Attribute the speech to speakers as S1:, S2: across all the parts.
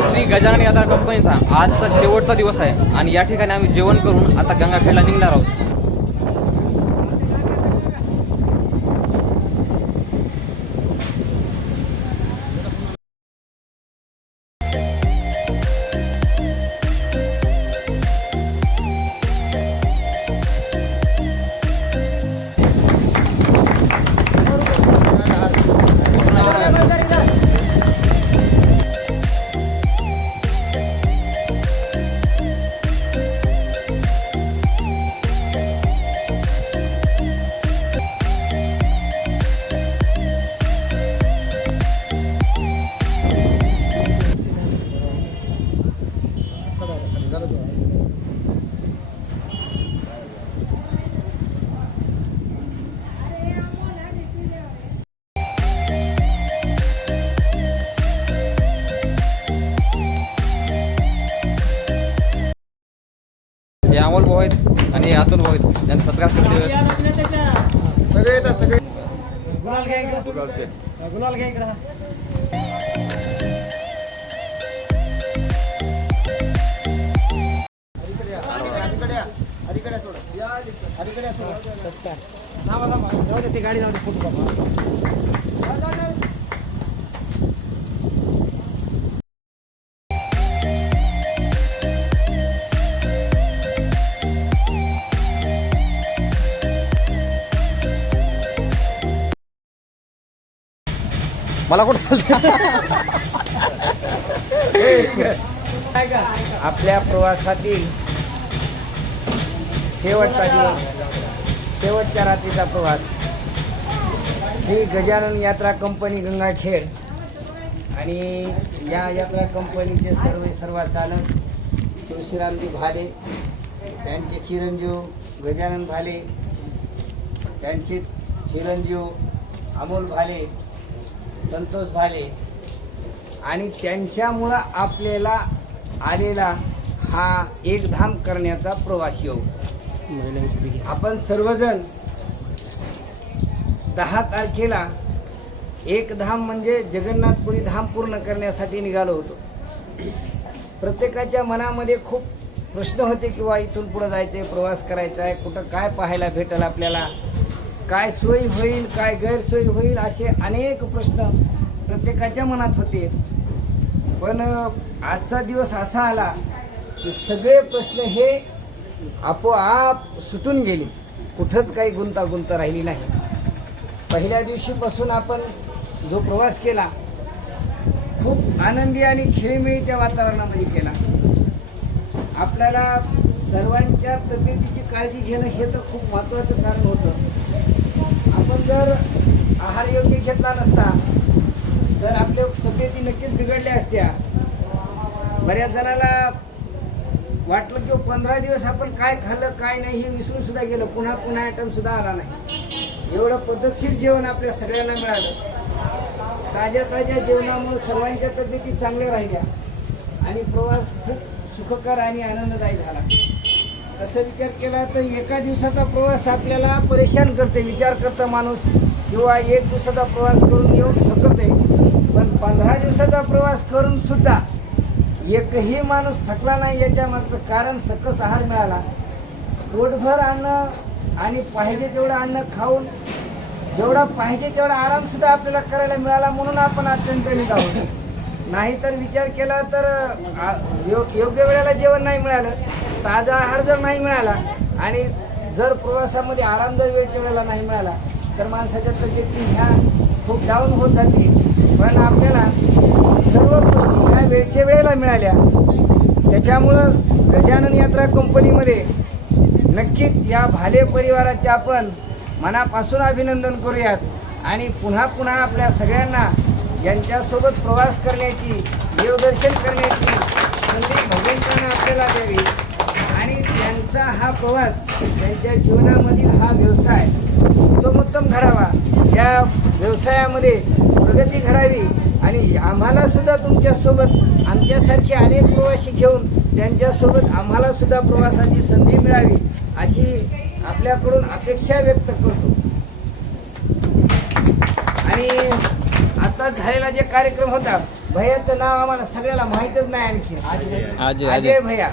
S1: श्री गजानन यात्रा कंपनीचा आजचा शेवटचा दिवस आहे. आणि या ठिकाणी आम्ही जेवण करून आता गंगाखेडला निघणार आहोत. सत्कार करते
S2: सगळे येतात सगळे.
S3: गुलाल घ्या इकडं. गुलाल घ्या इकडं.
S2: अलीकडे या, अलीकडे या, अलीकडे या थोडं. अलीकडे या थोडं.
S3: थांबा जाऊ दे ती गाडी जाऊ दे फोटो काढू.
S1: मला कुठं चालतं
S3: आपल्या प्रवासातील शेवटचा दिवस शेवटच्या रात्रीचा प्रवास. श्री गजानन यात्रा कंपनी गंगाखेड आणि या यात्रा कंपनीचे सर्व सर्व चालक तुळशीरामजी भाले त्यांचे चिरंजीव गजानन भाले त्यांचे चिरंजीव अमोल भाले संतोष भाले. आणि त्यांच्यामुळं आपल्याला आलेला हा एकधाम करण्याचा प्रवास योग आपण सर्वजण दहा तारखेला एक धाम म्हणजे जगन्नाथपुरी धाम पूर्ण करण्यासाठी निघालो होतो. प्रत्येकाच्या मनामध्ये खूप प्रश्न होते किंवा इथून पुढं जायचं प्रवास करायचा आहे कुठं काय पाहायला भेटेल आपल्याला? काय सोय होईल काय गैरसोय होईल असे अनेक प्रश्न प्रत्येकाच्या मनात होते. पण आजचा दिवस असा आला की सगळे प्रश्न हे आपोआप सुटून गेले. कुठंच काही गुंतागुंत राहिली नाही. पहिल्या दिवशीपासून आपण जो प्रवास केला खूप आनंदी आणि खेळीमेळीच्या वातावरणामध्ये केला. आपल्याला सर्वांच्या तब्येतीची काळजी घेणं हे तर खूप महत्त्वाचं कारण होतं. जर आहार योग्य घेतला नसता तर आपल्या तब्येती नक्कीच बिघडल्या असत्या. बऱ्याच जणाला वाटलं की पंधरा दिवस आपण काय खाल्लं काय नाही हे विसरून सुद्धा गेलं. पुन्हा पुन्हा आयटम सुद्धा आला नाही. एवढं पद्धतशीर जेवण आपल्या सगळ्यांना मिळालं. ताज्या ताज्या जेवणामुळे सर्वांच्या तब्येती चांगल्या राहिल्या. आणि प्रवास खूप सुखकर आणि आनंददायी झाला. तसं विचार केला तर एका दिवसाचा प्रवास आपल्याला परेशान करते विचार करता माणूस. किंवा एक दिवसाचा प्रवास करून येऊन थकते पण पंधरा दिवसाचा प्रवास करून सुद्धा एकही माणूस थकला नाही याच्यामागचं कारण सकस आहार मिळाला. पोटभर अन्न आणि पाहिजे तेवढं अन्न खाऊन जेवढा पाहिजे तेवढा आरामसुद्धा आपल्याला करायला मिळाला म्हणून आपण अत्यंत निघालो नाहीतर विचार केला तर योग्य वेळेला जेवण नाही मिळालं. ताजा आहार जर नाही मिळाला आणि जर प्रवासामध्ये आराम जर वेळच्या वेळेला नाही मिळाला तर माणसाच्या तब्येती ह्या खूप डाऊन होत जातील. पण आपल्याला सर्व गोष्टी ह्या वेळच्या वेळेला मिळाल्या. त्याच्यामुळं गजानन यात्रा कंपनीमध्ये नक्कीच या भाले परिवाराचे आपण मनापासून अभिनंदन करूयात. आणि पुन्हा पुन्हा आपल्या सगळ्यांना यांच्यासोबत प्रवास करण्याची देवदर्शन करण्याची संधी भगवंतांना आपल्याला द्यावी. त्यांचा हा प्रवास त्यांच्या जीवनामधील हा व्यवसाय उत्तमोत्तम घडावा. या व्यवसायामध्ये प्रगती घडावी आणि आम्हाला सुद्धा तुमच्यासोबत आमच्यासारखे अनेक प्रवासी घेऊन त्यांच्यासोबत आम्हाला सुद्धा प्रवासाची संधी मिळावी अशी आपल्याकडून अपेक्षा व्यक्त करतो. आणि आता झालेला जे कार्यक्रम होता भैयाचं नाव आम्हाला सगळ्याला माहीतच नाही आणखी.
S1: अजय
S3: भैया.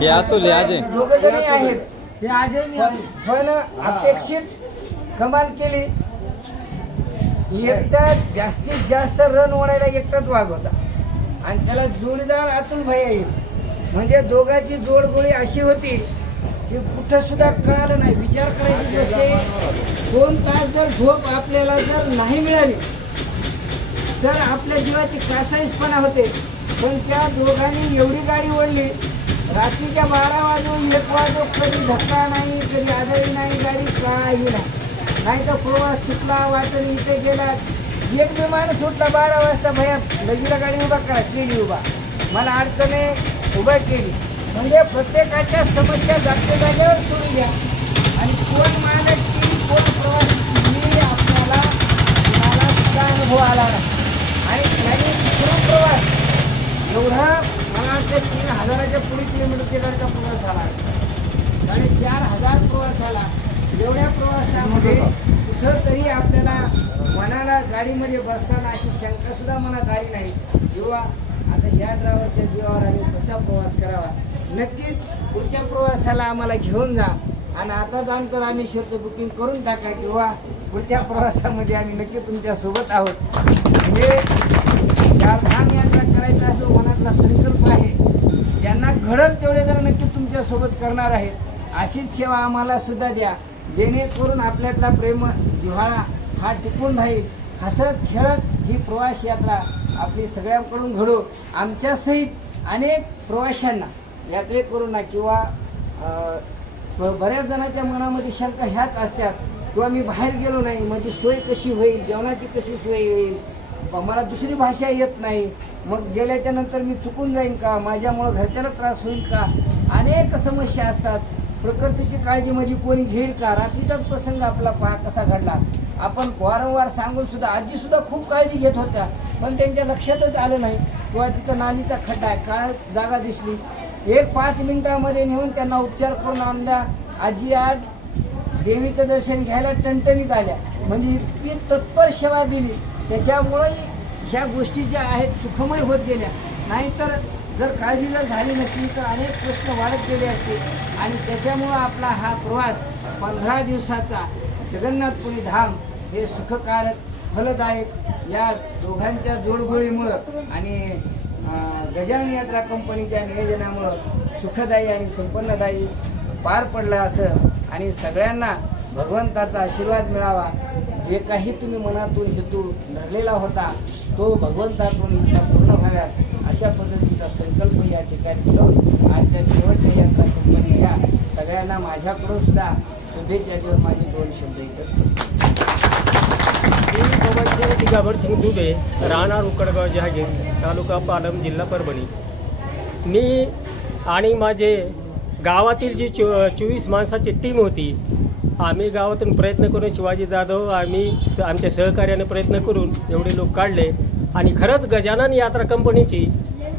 S1: हे अतुल आहे, अजय.
S3: दोघ जणी आहेत.
S2: हे अजय मी.
S3: पण अपेक्षित कमाल केली. एकटा जास्तीत जास्त रन ओढायला एकटाच वाघ होता. आणि त्याला जोडीदार अतुल भैया येईल म्हणजे दोघांची जोडगोळी अशी होती की कुठं सुद्धा कळालं नाही. विचार करायची गोष्ट आहे दोन तास जर झोप आपल्याला जर नाही मिळाली तर आपल्या जीवाची कासावीसपणा होते. पण त्या दोघांनी एवढी गाडी ओढली. रात्रीच्या बारा वाजो एक वाजो कधी धक्का नाही कधी आजारी नाही गाडी काही नाही. नाही तर प्रवास चुकला वाटली इथे गेला. एक विमान सुटला बारा वाजता भया लगीला गाडी उभा करा केली उभा. मला अडचणे उभा केली. म्हणजे प्रत्येकाच्या समस्या जागच्या जागेवर सोडून घ्या आणि कोण मानक की कोण प्रवास मी आपल्याला मला सुद्धा अनुभव आला नाही. आणि त्याने सुखरूप प्रवास एवढा मला वाटतं तीन हजाराच्या पुढे किलोमीटरचे लढका प्रवास झाला असता साडेचार हजार प्रवास झाला. एवढ्या प्रवासामध्ये कुठं तरी आपल्याला मनाला गाडीमध्ये बसताना अशी शंकासुद्धा मनात आली नाही. किंवा आता या ड्रायव्हरच्या जीवावर आम्ही कसा प्रवास करावा? नक्कीच पुढच्या प्रवासाला आम्हाला घेऊन जा. आणि आता जाणकर आम्ही शर्ट बुकिंग करून टाका किंवा पुढच्या प्रवासामध्ये आम्ही नक्की तुमच्यासोबत आहोत. म्हणजे या धाम करायचा जो मनातला संकल्प आहे ज्यांना घडल तेवढे जर नक्की तुमच्यासोबत करणार आहेत. अशीच सेवा आम्हाला सुद्धा द्या. जेणेकरून आपल्यातला प्रेम जिव्हाळा हा टिकून राहील. हसत खेळत ही प्रवास यात्रा आपली सगळ्यांकडून घडो. आमच्यासहित अनेक प्रवाशांना यात्रेकरूंना किंवा ब- बऱ्याच जणांच्या मनामध्ये शंका ह्याच असतात किंवा मी बाहेर गेलो नाही माझी सोय कशी होईल? जेवणाची कशी सोय होईल? मला दुसरी भाषा येत नाही. मग गेल्याच्यानंतर मी चुकून जाईन का? माझ्यामुळं घरच्याला त्रास होईल का? अनेक समस्या असतात. प्रकृतीची काळजी माझी कोणी घेईल का? रात्रीचाच प्रसंग आपला पहा कसा घडला. आपण वारंवार सांगून सुद्धा आजी सुद्धा खूप काळजी घेत होत्या. पण त्यांच्या लक्षातच आलं नाही. किंवा तिथं नालीचा खड्डा आहे. काळ जागा दिसली. एक पाच मिनिटामध्ये नेऊन त्यांना उपचार करून आणला. आजी आज देवीचं दर्शन घ्यायला टणटणीत आल्या. म्हणजे इतकी तत्पर सेवा दिली. त्याच्यामुळंही ह्या गोष्टी ज्या आहेत सुखमय होत गेल्या. नाहीतर जर काळजी जर झाली नसली तर अनेक प्रश्न वाढत गेले असते. आणि त्याच्यामुळं आपला हा प्रवास पंधरा दिवसाचा जगन्नाथपुरी धाम हे सुखकारक फलदायक या दोघांच्या जोडगोळीमुळं आणि गजानन यात्रा कंपनीच्या नियोजनामुळं सुखदायी आणि संपन्नदायी पार पडलं असं आणि सगळ्यांना भगवंताचा आशीर्वाद मिळावा. जे काही तुम्ही मनातून हेतू धरलेला होता तो भगवंताकडून इच्छा पूर्ण व्हाव्यात अशा पद्धतीचा संकल्प या ठिकाणी घेऊन आजच्या शेवटच्या यात्रा कंपनीच्या सगळ्यांना माझ्याकडून सुद्धा शुभेच्छा देऊन माझे दोन शब्द येत
S4: मी बाबाजी दिगाभर सिंग दुबे राहणार उकडगाव जहागीर तालुका पालम जिल्हा परभणी मी आणि माझे गावातील जी चो चोवीस माणसाची टीम होती आम्ही गावातून प्रयत्न करून शिवाजी जाधव आम्ही स आमच्या सहकार्याने प्रयत्न करून एवढे लोक काढले. आणि खरंच गजानन यात्रा कंपनीची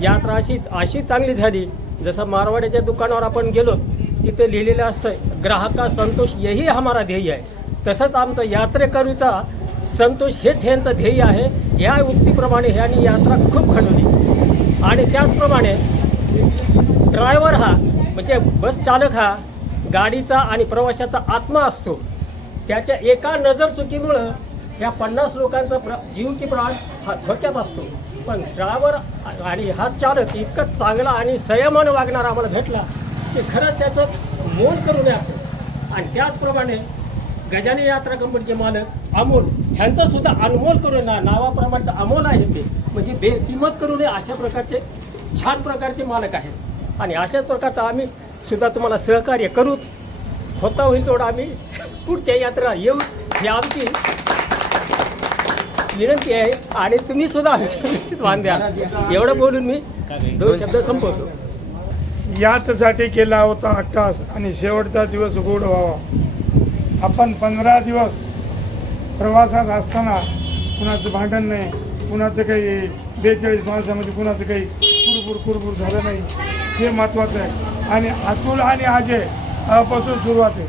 S4: यात्रा अशी अशी चांगली झाली. जसं मारवाड्याच्या दुकानावर आपण गेलो तिथे लिहिलेलं असतं ग्राहका संतोष यही हमारा ध्येय आहे. तसंच आमचं यात्रेकरूचा संतोष हेच ह्यांचं ध्येय आहे. ह्या उक्तीप्रमाणे ह्यांनी यात्रा खूप घडवली आणि त्याचप्रमाणे ड्रायव्हर हा म्हणजे बस चालक हा गाडीचा आणि प्रवाशाचा आत्मा असतो. त्याच्या एका नजर चुकीमुळं ह्या पन्नास लोकांचा प्र जीव की प्राण हा धोक्यात असतो. पण ड्रायव्हर आणि हा चालक इतकं चांगला आणि संयमानं वागणारा आम्हाला भेटला की खरंच त्याचं मोल करू नये असेल आणि त्याचप्रमाणे गजानी यात्रा कंपनीचे मालक अमोल ह्यांचं सुद्धा अनमोल करू नये नावाप्रमाणेचं अमोल आहे ते. म्हणजे बेकिंमत करू नये अशा प्रकारचे छान प्रकारचे मालक आहेत. आणि अशाच प्रकारचा आम्ही सुद्धा तुम्हाला सहकार्य करू होता होईल तेवढं आम्ही पुढच्या यात्रा येऊ. ही आमची विनंती आहे. आणि तुम्ही सुद्धा आमच्या मान द्या. एवढं बोलून मी दोन शब्द संपवतो.
S5: याचसाठी केला होता अट्टास आणि शेवटचा दिवस गोड व्हावा. आपण पंधरा दिवस प्रवासात असताना कुणाचं भांडण नाही कुणाचं काही बेचाळीस माणसामध्ये कुणाचं काही कुरबुर कुरबुर झालं नाही. हे महत्त्वाचं आहे. आणि अतुल आणि अजयपासून सुरुवात आहे.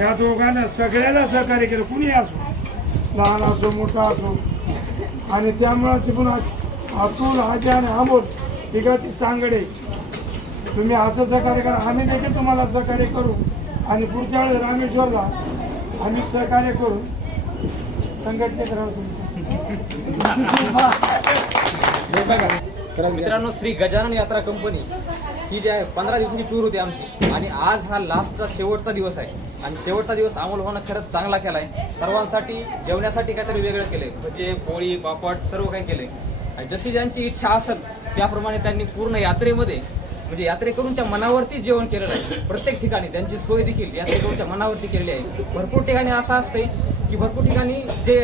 S5: या दोघांना सगळ्याला सहकार्य केलं. कुणी असो. लहान असो मोठा असो. आणि त्यामुळं तिकडून अतुल आजा आणि अमोल तिघाची सांगडे तुम्ही असं सहकार्य करा. आम्ही देखील तुम्हाला सहकार्य करू. आणि पुढच्या वेळेस रामेश्वरला आम्ही सहकार्य करू. संघटनेत राहू तुम्ही.
S1: मित्रांनो श्री गजानन यात्रा कंपनी ही जी आहे पंधरा दिवसांची टूर होती आमची. आणि आज हा लास्टचा शेवटचा दिवस आहे. आणि शेवटचा दिवस अमोल भावना खरंच चांगला केला आहे सर्वांसाठी जेवण्यासाठी काहीतरी वेगळं केलंय. म्हणजे पोळी पापड सर्व काही केले आणि जशी ज्यांची इच्छा असेल त्याप्रमाणे त्यांनी पूर्ण यात्रेमध्ये म्हणजे यात्रेकरूंच्या मनावरती जेवण केलेलं आहे. प्रत्येक ठिकाणी त्यांची सोय देखील यात्रेकरूंच्या मनावरती केलेली आहे. भरपूर ठिकाणी असं असते की भरपूर ठिकाणी जे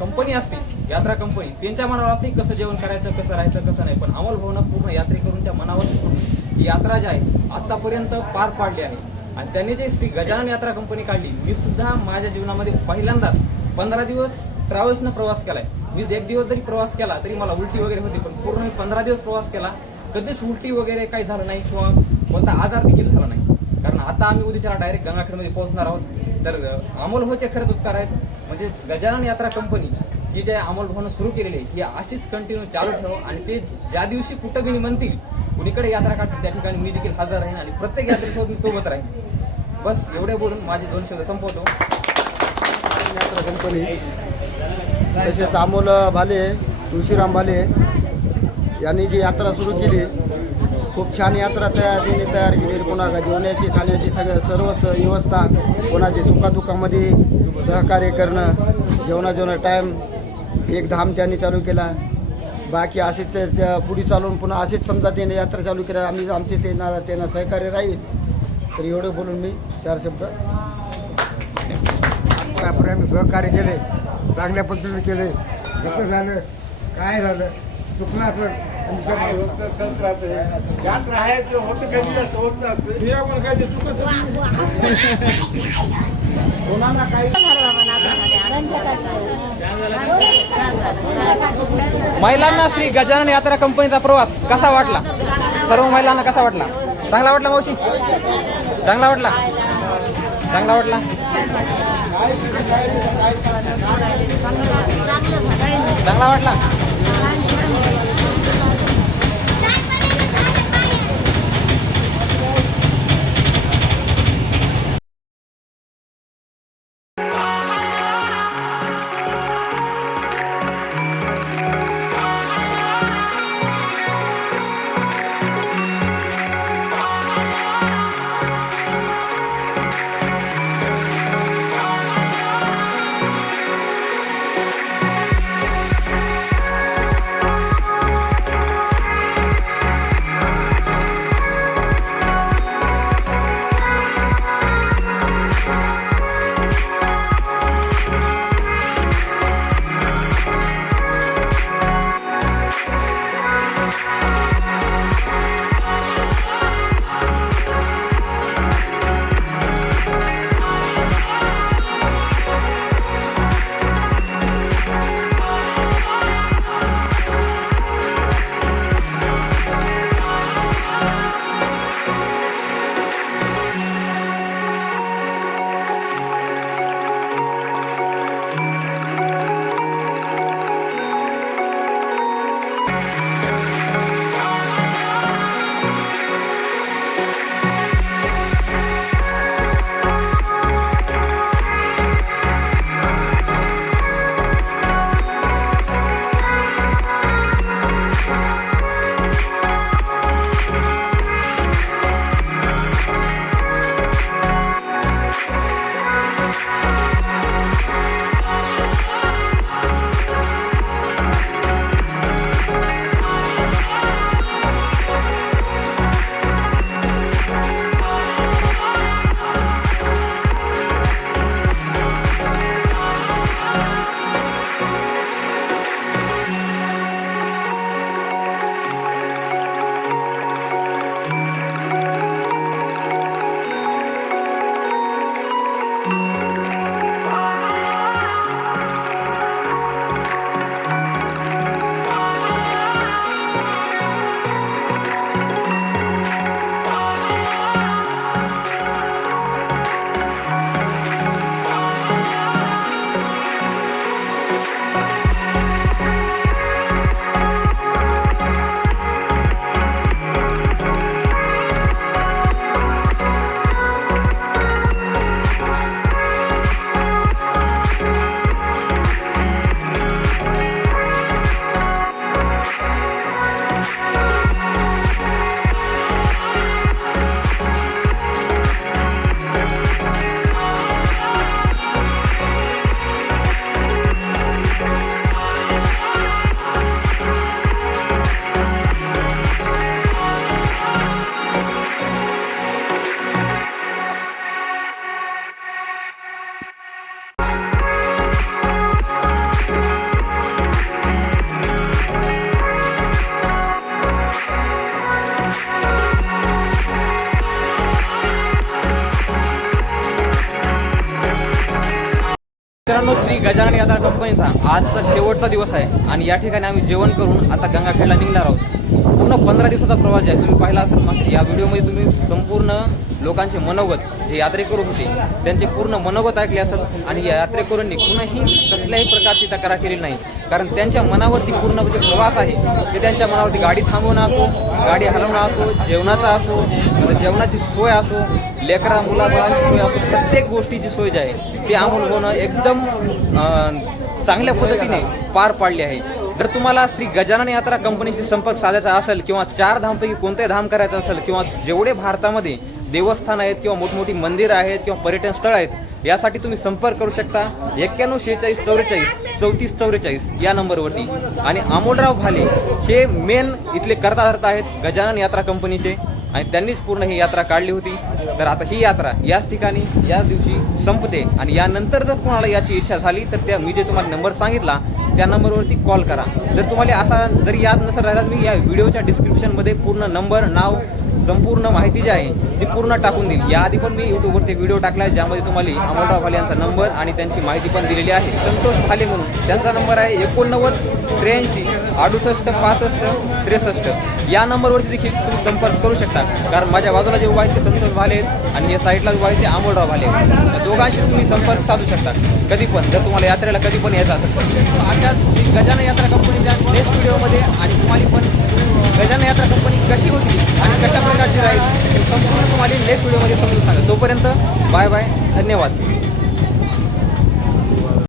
S1: कंपनी असते यात्रा कंपनी त्यांच्या मनावर असते कसं जेवण करायचं कसं राहायचं कसं नाही. पण अमोल भाऊनं पूर्ण यात्रेकरूंच्या मनावरती ही यात्रा जी आहे आतापर्यंत पार पाडली आहे. आणि त्यांनी जे श्री गजानन यात्रा कंपनी काढली मी सुद्धा माझ्या जीवनामध्ये पहिल्यांदाच पंधरा दिवस ट्रॅव्हल्सनं प्रवास केलाय. मी एक दिवस जरी प्रवास केला तरी मला उलटी वगैरे होती पण पूर्ण मी पंधरा दिवस प्रवास केला कधीच उलटी वगैरे काही झालं नाही किंवा कोणता आजार देखील झाला नाही. कारण आता आम्ही उद्याच्याला डायरेक्ट गंगाखेडमध्ये पोहोचणार आहोत. तर अमोल भाऊचे खरंच उपकार आहेत. म्हणजे गजानन यात्रा कंपनी ही जे अमोल भाऊनं सुरू केलेली आहे ही अशीच कंटिन्यू चालू ठेव आणि ते ज्या दिवशी कुठं बिनी म्हणतील कुणीकडे यात्रा काढतील त्या ठिकाणी मी देखील हजर राहीन आणि प्रत्येक यात्रेसोबत मी सोबत राहीन. बस एवढे बोलून माझे दोन शब्द संपवतो.
S2: यात्रा कंपनी. तसेच अमोल भाले तुळशीराम भाले यांनी जी यात्रा सुरू केली खूप छान यात्रा तयार त्यांनी तयार केली कोणा जेवण्याची खाण्याची सगळं सर्व स व्यवस्था कोणाची सुखादुखामध्ये सहकार्य करणं जेवणा जेवणा टाईम एक धाम त्यांनी चालू केला. बाकी असेच त्या पुढे चालून पुन्हा असेच समजा त्याने यात्रा चालू केल्या आम्ही आमचे त्यांना त्यांना सहकार्य राहील. तर एवढं बोलून मी चार शब्द.
S6: त्यापुढे आम्ही सहकार्य केले चांगल्या पद्धतीने केले. कसं झालं काय झालं चुकलं असलं
S5: यात्रा आहे ते कधी होत आपण काय चुकत
S2: कोणाला काही
S1: महिलांना श्री गजानन यात्रा कंपनीचा प्रवास कसा वाटला? सर्व महिलांना कसा वाटला? चांगला वाटला मावशी? चांगला वाटला? चांगला वाटला? चांगला वाटला? आजचा शेवटचा दिवस आहे आणि या ठिकाणी आम्ही जेवण करून आता गंगाखेडला निघणार आहोत. पूर्ण पंधरा दिवसाचा प्रवास आहे. तुम्ही पाहिला असाल मात्र या व्हिडिओमध्ये तुम्ही संपूर्ण लोकांचे मनोगत जे यात्रेकरू होते त्यांचे पूर्ण मनोगत ऐकले असेल आणि या यात्रेकरूंनी कुणाही कसल्याही प्रकारची तक्रार केली नाही. कारण त्यांच्या मनावरती पूर्ण जे प्रवास आहे ते त्यांच्या मनावरती गाडी थांबवणं असो गाडी हलवणं असो जेवणाचा असो म्हणजे जेवणाची सोय असो लेकरा मुलाबाळांची सोय असो प्रत्येक गोष्टीची सोय जी आहे ती अमोल होणं एकदम चांगल्या पद्धतीने पार पाडली आहे. जर तुम्हाला श्री गजानन यात्रा कंपनीशी संपर्क साधायचा असेल किंवा चार धामपैकी कोणते धाम करायचं असेल किंवा जेवढे भारतामध्ये देवस्थान आहेत किंवा मोठमोठी मंदिरं आहेत किंवा पर्यटन स्थळ आहेत यासाठी तुम्ही संपर्क करू शकता. एक्क्याण्णव शेहेचाळीस चौवेचाळीस चौतीस चौवेचाळीस या नंबरवरती. आणि अमोलराव भाले हे मेन इथले करता धरता आहेत गजानन यात्रा कंपनीचे. आणि त्यांनीच पूर्ण ही यात्रा काढली होती. तर आता ही यात्रा याच ठिकाणी या दिवशी संपते आणि यानंतर जर कोणाला याची इच्छा झाली तर त्या मी जे तुम्हाला नंबर सांगितला त्या नंबरवरती कॉल करा. जर तुम्हाला असा जरी याद नसेल राहिला मी या व्हिडिओच्या डिस्क्रिप्शनमध्ये पूर्ण नंबर नाव संपूर्ण माहिती जी आहे ती पूर्ण टाकून देईल. याआधी पण मी यूट्यूबवरती व्हिडिओ टाकला आहे ज्यामध्ये तुम्हाला अमोलराव भाले यांचा नंबर आणि त्यांची माहिती पण दिलेली आहे. संतोष भाले म्हणून. त्यांचा नंबर आहे एकोणनव्वद त्र्याऐंशी अडुसष्ट पासष्ट त्रेसष्ट. या नंबरवरती देखील तुम्ही संपर्क करू शकता. कारण माझ्या बाजूला जे उभा आहेत ते संतोष भाले आहेत आणि या साईडला उभा आंबोडराव ते भाले आहेत. दोघांशी तुम्ही संपर्क साधू शकता. कधी पण जर तुम्हाला यात्रेला कधी पण यायचं असेल अशाच श्री गजानन यात्रा कंपनीच्या नेक्स्ट व्हिडिओमध्ये आणि तुम्हाला पण गजानन यात्रा कंपनी कशी होती आणि कशा प्रकारची राहील संपूर्ण तुम्हाला नेक्स्ट व्हिडिओमध्ये समजून सांगा तोपर्यंत बाय बाय धन्यवाद.